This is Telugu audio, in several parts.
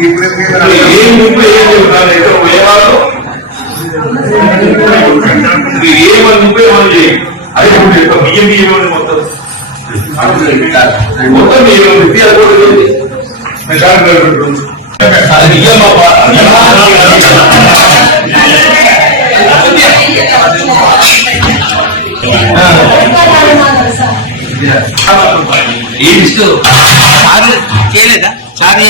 అదే బియ్యం మొత్తం మొత్తం చేయలేదా చార్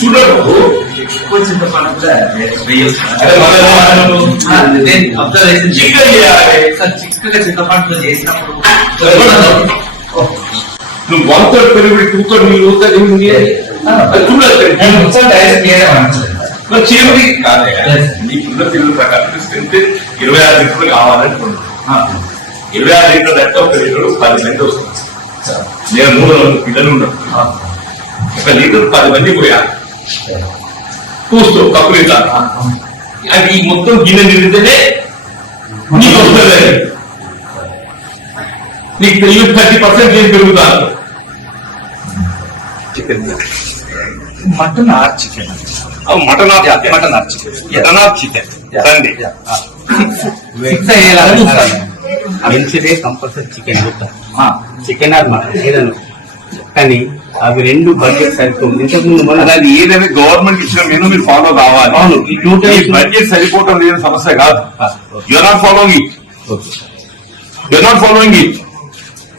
చూడకు కొంచెం చిక్కగా చింతపండుతో చేసినప్పుడు నువ్వు 1/3 పెరిగి 2/3 నీళ్ళు చూడలేదు చీమకి కాదే నీకున్న పిల్లల ప్రకారం 26 లీటర్లు కావాలనుకుంటున్నాను 26 లీటర్లు అంటే ఒక లీటర్ 10 మంది వస్తుంది నేను 3 పిల్లలు ఉన్నాను ఒక లీటర్ 10 మంది పోయాను చూస్తూ కప్పులు ఇస్తాను అది మొత్తం గిన్నె నిండితేనే నీకు వస్తుంది నీకు 30% నేను పెరుగుతాను chicken mutton or chicken mutton chicken మంచిదే compulsory chicken chicken or mutton ఏదన్నా కానీ అవి 2 బడ్జెట్ సరిపోతుంది ఇంతకుముందు అది ఏదైనా గవర్నమెంట్ ఇచ్చిన మెనూ మీరు ఫాలో కావాలి అవును ఈ 2 టైమ్స్ బడ్జెట్ సరిపోవటం లేని సమస్య కాదు you're not following it you're not following it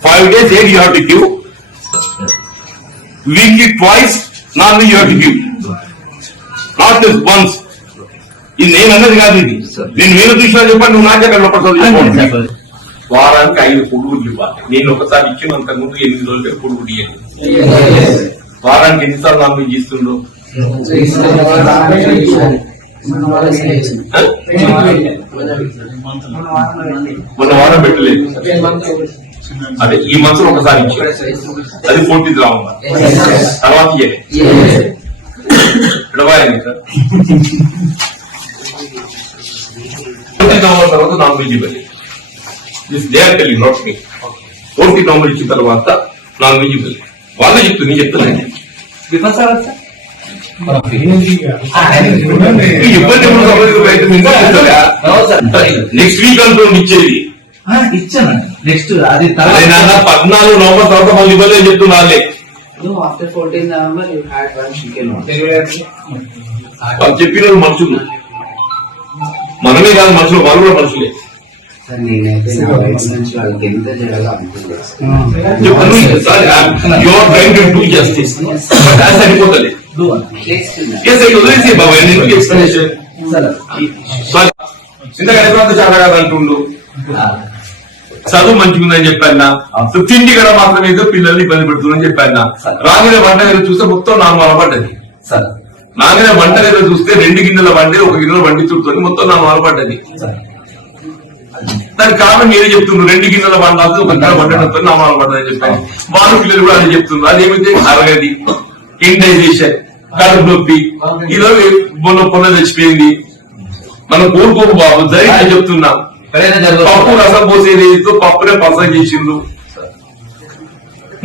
5 days egg you have to give weekly twice non-veg you have to give not just once ఇది నేను అన్నది కాదు ఇది నేను మీరు చూసినా చెప్పండి నువ్వు నాకే లోపల వారానికి 5 పొడుగులు ఇవ్వాలి నేను ఒకసారి ఇచ్చినంత ముందు 8 రోజులు పొడుగులు ఇవ్వండి వారానికి ఎన్నిసార్లు నాన్-వెజ్ ఇస్తుండో మొన్న వారం పెట్టలేదు అదే ఈ మంత్రం ఒకసారి ఇచ్చారు అది 40th రావు తర్వాత ఇవ్వాలి సార్ 40th నవంబర్ తర్వాత నాన్-వెజ్ ఇవ్వాలి they are telling not me 40th November ఇచ్చిన తర్వాత నాన్-వెజ్ ఇవ్వాలి వాళ్ళే చెప్తుంది నేను చెప్తున్నాను నెక్స్ట్ వీక్ అనుకోండి ఇచ్చేది ఇచ్చాను నెక్స్ట్ అది 14 నవంబర్ తర్వాత మళ్ళీ ఇవ్వలేదు చెప్తున్నారులే after 14 November you had one chicken వాళ్ళు చెప్పిన మనుషులు మనమే కాదు మనుషులు వాళ్ళు కూడా మనుషులే సార్ నేనైతే నా వైఫ్ నుంచి వాళ్ళకి ఎంత చేయాలో సరిపోతుంది ఎక్స్ప్లెనేషన్ చాలా కాదు అంటుండు చదువు మంచిగుందని చెప్పాను తిండి కూడా మాత్రమే ఏదో పిల్లల్ని ఇబ్బంది పెడుతుందని చెప్పాను రాగిన వంట గది చూస్తే మొత్తం నాలుగు అలపడ్డది నాగిన వంట గది చూస్తే 2 గిన్నెల వండి 1 గిన్నెల వండి చుడుతుంది మొత్తం నాలుగు అలపడ్డది దానికి కారణం మీరే చెప్తున్నారు 2 గిన్నెల వండాలి 1 గిన్నెల వండడంతో నాలుగు అలపడ్డదని చెప్పాను వాళ్ళు పిల్లలు కూడా అది చెప్తున్నారు అదేమైతే అరగది ఇండైజేషన్ కడుపు నొప్పి ఇలా పొన్న తెచ్చిపోయింది మనం కోరుకోకు బాబు ధైర్యంగా చెప్తున్నా పప్పు రసం పోసేది పప్పునే పసరం చేసిండ్రు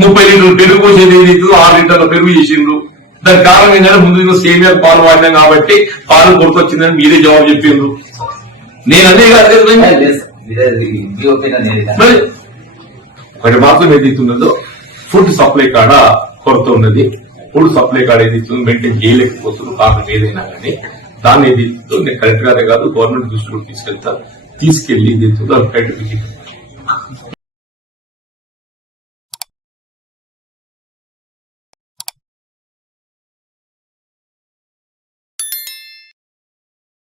30 లీటర్లు పెరుగు పోసేది 6 లీటర్ల పెరుగు చేసిండ్రు దానికి కారణం ఏంటంటే ముందు సేమియా పాలు వాడినాం కాబట్టి పాలు కొడుకొచ్చిందని మీరే జవాబు చెప్పిండ్రు నేను అదే కాదు ఒకటి మాత్రం ఏదైతున్నదో ఫుడ్ సప్లై కాడ కొరత ఉన్నది ఫుడ్ సప్లై కాడ ఏదైతుందో మెయింటైన్ చేయలేకపోతుందో కారణం ఏదైనా కానీ దాన్ని ఏదైతుందో నేను కరెక్ట్ గానే కాదు గవర్నమెంట్ దృష్టిలో తీసుకెళ్తా తీసుకెళ్లి ఏదైతుందో బయటకు